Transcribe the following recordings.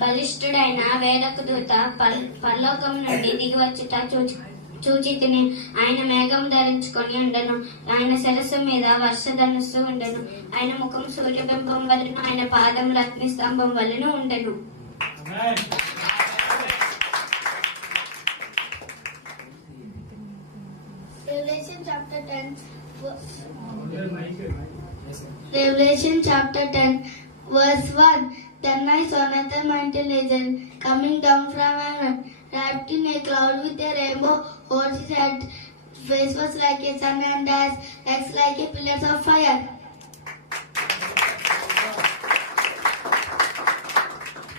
బలిష్ఠుడైన వేరొక దూత పరలోకం నుండి దిగివచ్చుట చూచితిని. ఆయన మేఘం ధరించుకొని ఉండను. ఆయన శిరస్సు మీద వర్షధనుస్సు ఉండను. ఆయన ముఖం సూర్యబింబం వలన, ఆయన పాదం అగ్ని స్తంభం వలన ఉండను. Revelation chapter 10 verse 1. Then I saw another mountain legend coming down from heaven, wrapped in a cloud with a rainbow over his head. Face was like a sun and his legs like a pillars of fire.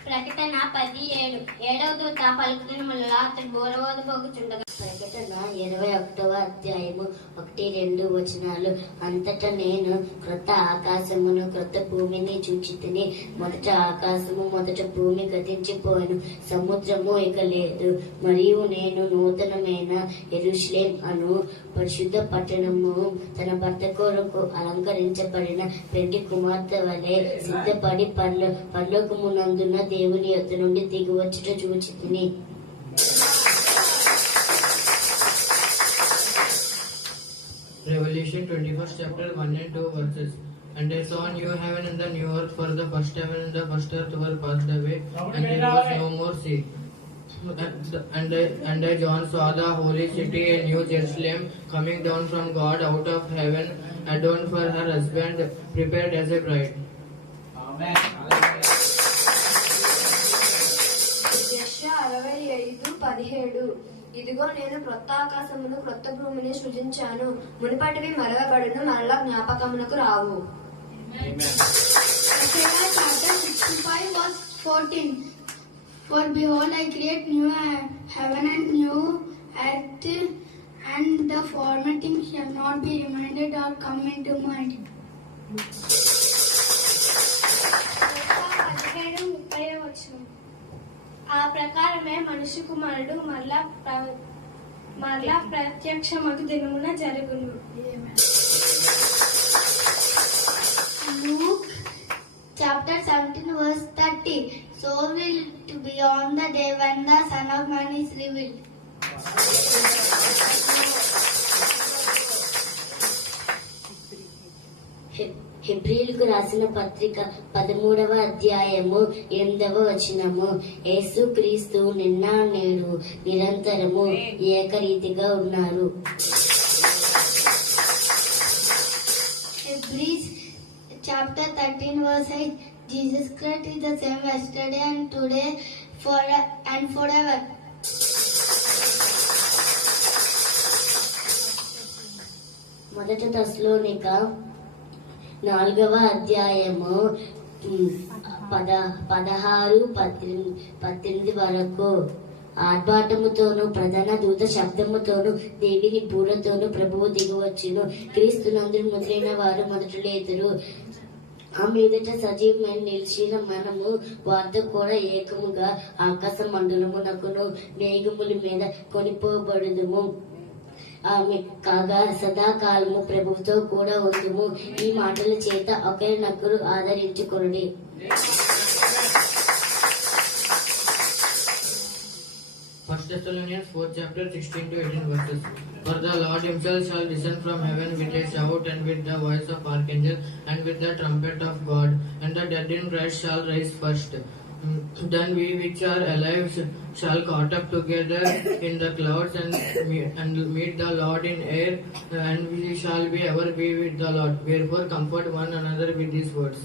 ప్రకటన 10:7. ఏడవ దూత పలుకుతున్న అతడు బోరవోద పోగుచుండగా. ప్రకటన 21వ అధ్యాయము 1-2 వచనాలు. అంతటా నేను క్రొత్త ఆకాశమును క్రొత్త భూమిని చూచితిని. మొదట ఆకాశము మొదట భూమి గతించిపోయాను, సముద్రము ఇక లేదు. మరియు నేను నూతనమైన యెరూషలేం అను పరిశుద్ధ పట్టణము తన భర్త కొరకు అలంకరించబడిన పెండి కుమార్తె వలె సిద్ధపడి పరలోకమునందున్న దేవుని యొద్ద నుండి దిగివచ్చుట చూచితిని. Revelation 21st chapter 1 and 2 verses. And I saw a new heaven and the new earth, for the first heaven and the first earth were passed away, and there was no more sea. And I John saw the holy city, a new Jerusalem, coming down from God out of heaven, adorned for her husband, prepared as a bride. Amen. యెషయా 65:17. ఇదిగో నేను క్రొత్త ఆకాశమును క్రొత్త భూమిని సృజించాను, మునుపటివి మరవబడును, మరలా జ్ఞాపకమునకు రావు. Isaiah chapter 65 verse 14. For behold, I create new heaven and new earth, and the former things shall not be reminded or come into mind. 17:30. ఆ ప్రకారమే మనిషి కుమారుడు మరలా ప్రత్యక్షమగు దినమున జరుగును. Luke chapter 17 verse 30. So will it be on the day when the Son of Man is revealed. హెబ్రీయులకు రాసిన పత్రిక 13వ అధ్యాయము 8వ వచనము. యేసు క్రీస్తు నిన్న నేడు నిరంతరము ఏకరీతిగా ఉన్నారు. Hebrews chapter 13 verse 8. Jesus Christ is the same yesterday and today and forever. మొదటి తెస్సలోనిక 4వ అధ్యాయము 16-18 వరకు. ఆర్భాటముతోను ప్రధాన దూత శబ్దముతోను దేవిని బూరతోను ప్రభువు దిగివచ్చును. క్రీస్తునందు ముద్రైన వారు మొదట లేదురు. ఆ మీదట సజీవమైన నిలిచిన మనము వారితో కూడా ఏకముగా ఆకాశ మండలమునకును మేఘముల మీద కొనిపోబడుదుము. ఆమె కాగా సదాకాలము ప్రభువుతో కూడా ఉందుము. ఈ మాటల చేత ఒకరినొకరు ఆదరించుకొనుడి. First Thessalonians 4th chapter 16-18 verses. For the Lord himself shall descend from heaven with a shout, and with the voice of archangel, and with the trumpet of God, and the dead in Christ shall rise first. Then we which are alive shall caught up together in the clouds and meet the Lord in air, and we shall be ever be with the Lord. Wherefore comfort one another with these words.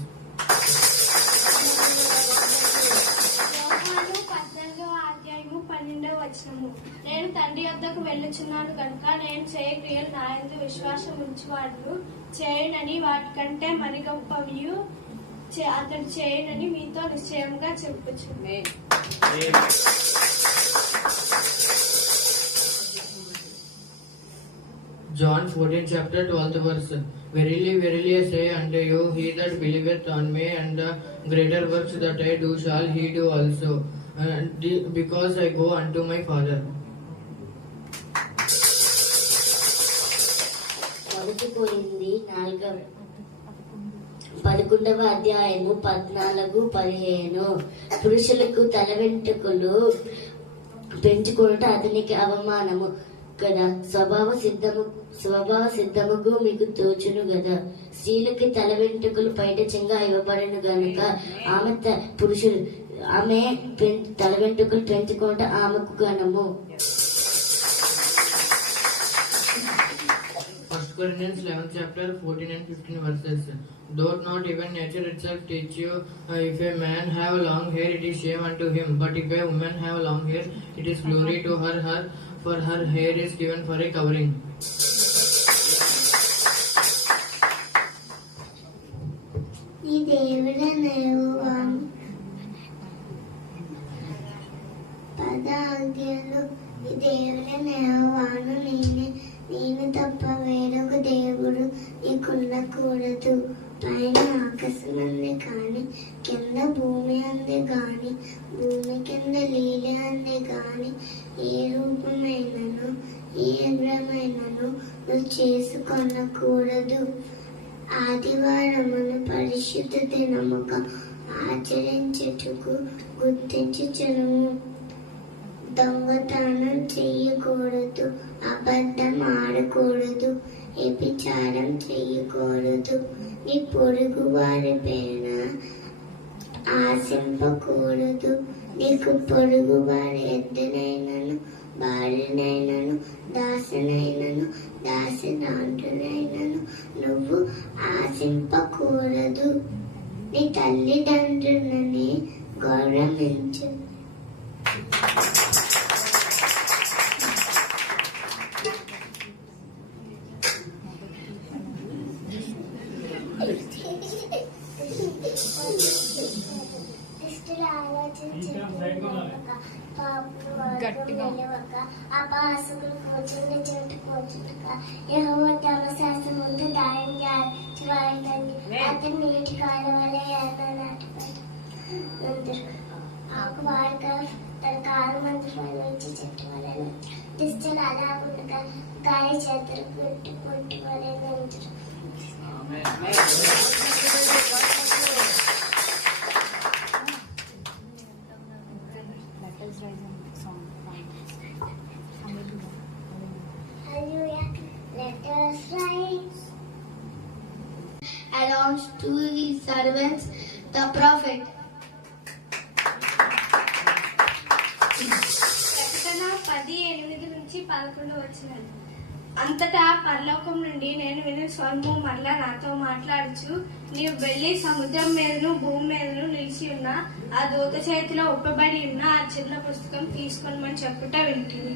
నేను తండ్రి వద్దకు వెళ్ళుచున్నాను కనుక నేను చేయ క్రియలు నా యందు విశ్వాసం ఉంచువాడు చేయనని వాటికంటే మరి గొప్పవి అతడు చేయనని మీతో నిశ్చయంగా చెప్పుచున్నాను. John 14 chapter 12th verse. Verily, verily I say unto you, he that believeth on me, and the greater works that I do shall he do also, because I go unto my Father. మొదటి కొరింథీ 11వ అధ్యాయము 14-15. పురుషులకు తల వెంట్రుకలు పెంచుకుంటే అతనికి అవమానము కదా, స్వభావ సిద్ధముకు మీకు తోచును గదా. స్త్రీలకి తల వెంట్రుకలు బయట చెంగా ఇవ్వబడను గనుక ఆమె తల వెంట్రుకలు పెంచుకుంటే ఆమెకు గణము. 1 Corinthians 11th chapter 14 and 15 verses. Though not even nature itself teach you, if a man have long hair, it is shame unto him. But if a woman have long hair, it is glory to her, for her hair is given for a covering. ఈ దేవుడే యెహోవాను పదాజ్ఞలు, ఈ దేవుడే యెహోవాను, నేను తప్ప వేరొక దేవుడు నీకుండకూడదు. పైన ఆకాశం అంది కాని, కింద భూమి అంది కాని, భూమి కింద లీల అంది కాని, ఏ రూపమైనను ఏ భ్రమైనను నువ్వు చేసుకొనకూడదు. ఆదివారమును పరిశుద్ధ దినముగా ఆచరించుటకు గుర్తించుచునుము. దొంగతనం చెయ్యకూడదు, అబద్ధం ఆడకూడదు, వ్యభిచారం చెయ్యకూడదు, నీ పొరుగు వారి పైన ఆశింపకూడదు. నీకు పొరుగు వారి ఎద్దనైనను భార్యనైనను దాసిదాంటునైనను నువ్వు ఆశింపకూడదు. నీ తల్లిదండ్రులని గౌరవించు. అపహాసకులు కూర్చుండే చోటు కూర్చుంటుక యెహోవా ధర్మశాస్త్రం ముందు దాయం వాయిందండి. అతను నీటి కాలువలే నాటిపడి ఆకు వాడుక తన కాలు మంది ఫలం ఇచ్చి చెట్టు వలన దిష్టలు అలాగుండగా గాయ చేతులు కొట్టి వలన ఉంటారు. Announced to his servants the prophet. ప్రకటన 10:8-11. అంతటా పరలోకం నుండి నేను విని స్వరము మరలా నాతో మాట్లాడుచు, నీవు వెళ్లి సముద్రం మీదను భూమి మీదను నిలిచి ఉన్న ఆ దూత చేతిలో ఉప్పబడి ఉన్న ఆ చిన్న పుస్తకం తీసుకొనమని చెప్పుట వింటిని.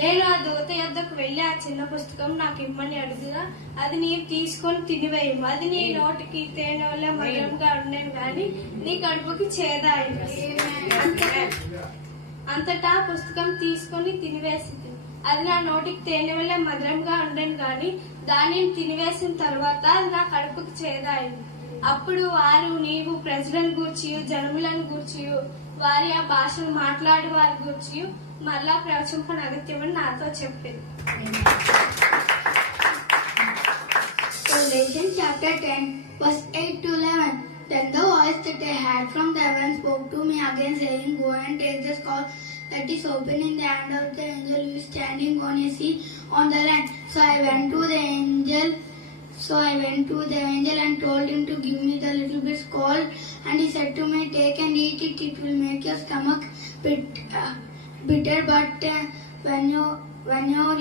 నేను ఆ దూత యొద్దకు వెళ్లి ఆ చిన్న పుస్తకం నాకు ఇమ్మని అడుగుగా, అది నీవు తీసుకొని తినివేయము. అది నీ నోటికి తేనె వల్ల మధురంగా ఉండేను గాని నీ కడుపుకి చేదాయి. అంతటా పుస్తకం తీసుకొని తినివేసింది. అది నా నోటికి తేనె వల్ల మధురంగా ఉండేను గాని దానిని తినివేసిన తర్వాత అది నా కడుపుకి చేదాయింది. అప్పుడు వారు, నీవు ప్రజలను గూర్చియు జనములను గూర్చియు వారి ఆ భాషను మాట్లాడే వారి గూర్చియు మరలా ప్రవచింపని అగత్యమని నాతో చెప్పింది. Revelation chapter 10 verse 8-11. Then the voice that I had from the heaven spoke to me again, saying, Go and take the scroll that is open in the hand of the angel who is standing on a sea on the land. So I went to the angel and told him to give me the little bit scroll, and he said to me, Take and eat it. It will make your stomach bitter, but when you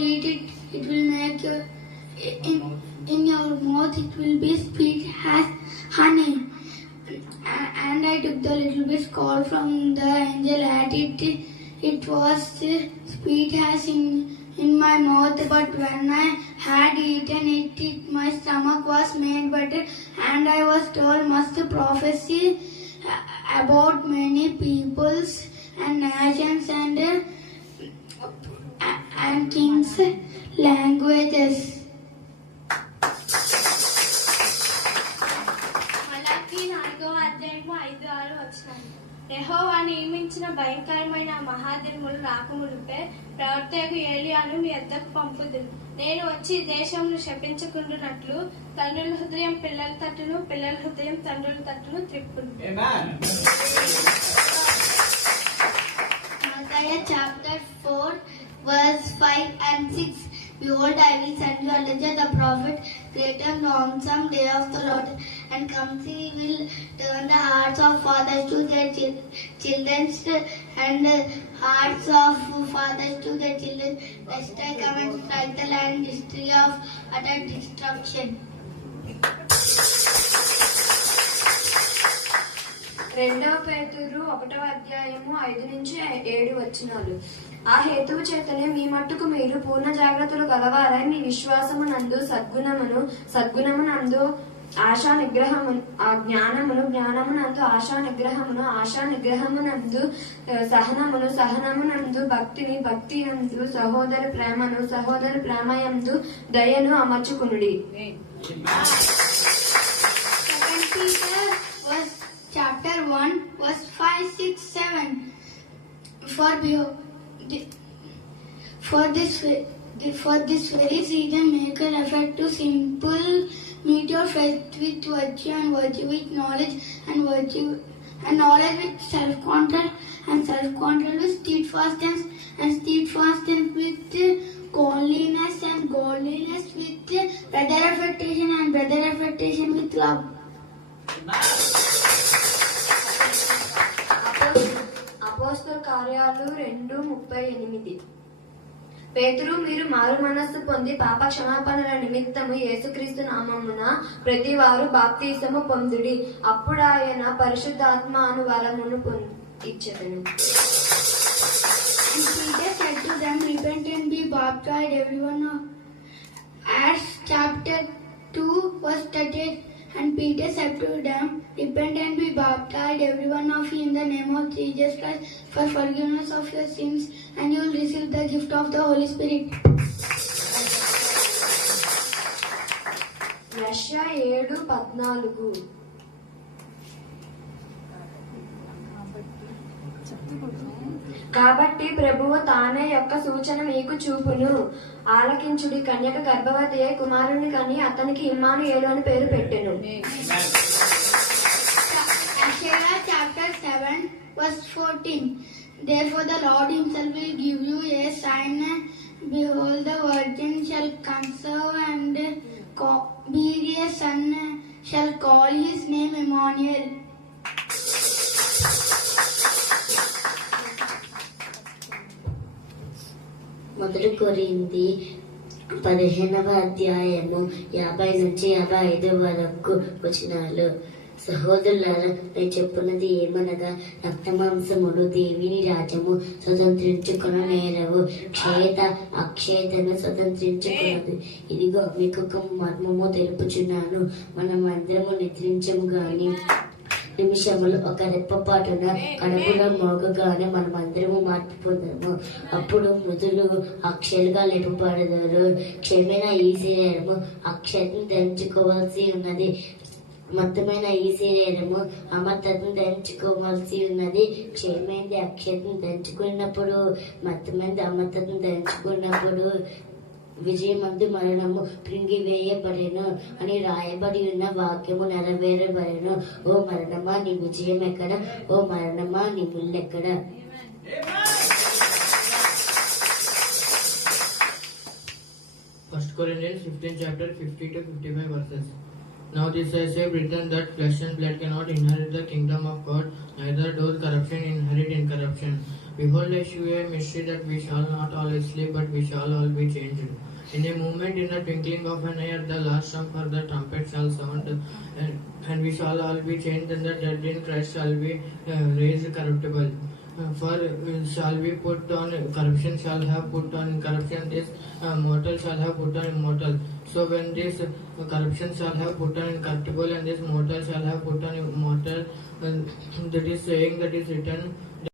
eat it, it will make your in your mouth it will be sweet as honey. And I took the little bit scroll from the angel, and it was sweet as in my mouth, but when I had eaten it, my stomach was made better, and I was told must prophesy about many peoples and nations and kings' languages. మలాకి 4:5-6. యెహోవా నియమించిన భయంకరమైన మహాదినములు రాకమునుపే ప్రవక్తయగు ఏలియాను మీ యొద్దకు పంపుదును. నేను వచ్చి దేశంను శపించుకుంటున్నట్లు తండ్రుల హృదయం పిల్లల తట్టును, పిల్లల హృదయం తండ్రుల తట్టును త్రిప్పును. Isaiah chapter 4, verse 5 and 6. Behold, I will send you Elijah the prophet greater on some day of the Lord, and comes he will turn the hearts of fathers to their children, and the hearts of fathers to their children, lest I come and strike the land history of utter destruction. 2 పేతురు 1వ అధ్యాయము 5-7 వచనాలు. ఆ హేతువు చేతనే మీ మట్టుకు మీరు పూర్ణ జాగ్రత్తలు గలవారై మీ విశ్వాసమునందు సద్గుణమునందు ఆశా నిగ్రహమును, ఆ జ్ఞానమునందు ఆశా నిగ్రహమునందు సహనమునందు భక్తి యందు సహోదర ప్రేమయందు దయను అమర్చుకునుడి. Chapter 1, verse 5, 6, 7. For this very reason, make an effort to simple meet your faith with virtue, and virtue with knowledge, and knowledge with self-control, and self-control with steadfastness, and steadfastness with godliness, and godliness with brother affection, and brother affection with love. అపోస్తల కార్యాలు 2:38. పేతురు, మీరు మారు మనస్సు పొంది పాప క్షమాపణల నిమిత్తము యేసుక్రీస్తు నామమున ప్రతి వారు బాప్తిసము పొందుడి, అప్పుడు ఆయన పరిశుద్ధాత్మ అను వరమును ఇచ్చెదను. And Peter said to them, repent and be baptized, everyone of Acts chapter 2, verse 38. And Peter said to them, repent and be baptized, every one of you, in the name of Jesus Christ, for forgiveness of your sins, and you will receive the gift of the Holy Spirit. యెషయా 7:14. కాబట్టి ప్రభువు తానే యొక్క సూచన మీకు చూపును, ఆలకించుడి, కన్యక గర్భవతి అయి కుమారుని కని అతనికి ఇమ్మానుయేలు అని పేరు పెట్టెను. Isaiah chapter 7, verse 14. Therefore the Lord himself will give you a sign. Behold, the virgin shall conceive and bear a son, shall call his name Emmanuel. మొదటి కొరింథీ 15వ అధ్యాయము 50-55 వరకు వచనాలు. సహోదరులారా, నేను చెప్పున్నది ఏమనగా, రక్తమాంసములు దేవుని రాజ్యము స్వతంత్రించుకున్న నేరవు, క్షేత అక్షేతను స్వతంత్రించుకున్నది. ఇదిగో మీకు ఒక మర్మము తెలుపుచున్నాను, మనం అందరము నిద్రించము గాని నిమిషములు ఒక రెప్పపాటున కడుపులో మోగగానే మనమందరము మార్పు పొందము. అప్పుడు మృదులు అక్షలుగా లేపబడతారు. క్షేమైన ఈ శరీరము అక్షతను ధరించుకోవాల్సి ఉన్నది, మత్తమైన ఈ శరీరము అమర్తను ధరించుకోవాల్సి ఉన్నది. క్షేమైంది అక్షతను ధరించుకున్నప్పుడు, మత్తమైంది అమర్తను ధరించుకున్నప్పుడు విజయమందు మరణము కృంగివేయబడెను అని రాయబడి ఉన్న వాక్యము నెరవేరబడెను. ఓ మరణమా, నీ విజయం ఎక్కడ? ఓ మరణమా, నీ ముల్లెక్కడ? 1 Corinthians 15 chapter 50-55 verses. Now this I say, written that flesh and blood cannot inherit the kingdom of God, neither does corruption inherit incorruption. Behold, I shew you a mystery, that we shall not always sleep, but we shall all be changed. In a moment, in the twinkling of an eye, at the last trump, for the trumpet shall sound, and we shall all be changed, and the dead in Christ shall be raised corruptible. For shall we put on corruption, shall have put on corruption, this mortal shall have put on immortal. So when this corruption shall have put on incorruptible, and this mortal shall have put on immortal, that is saying, that is written,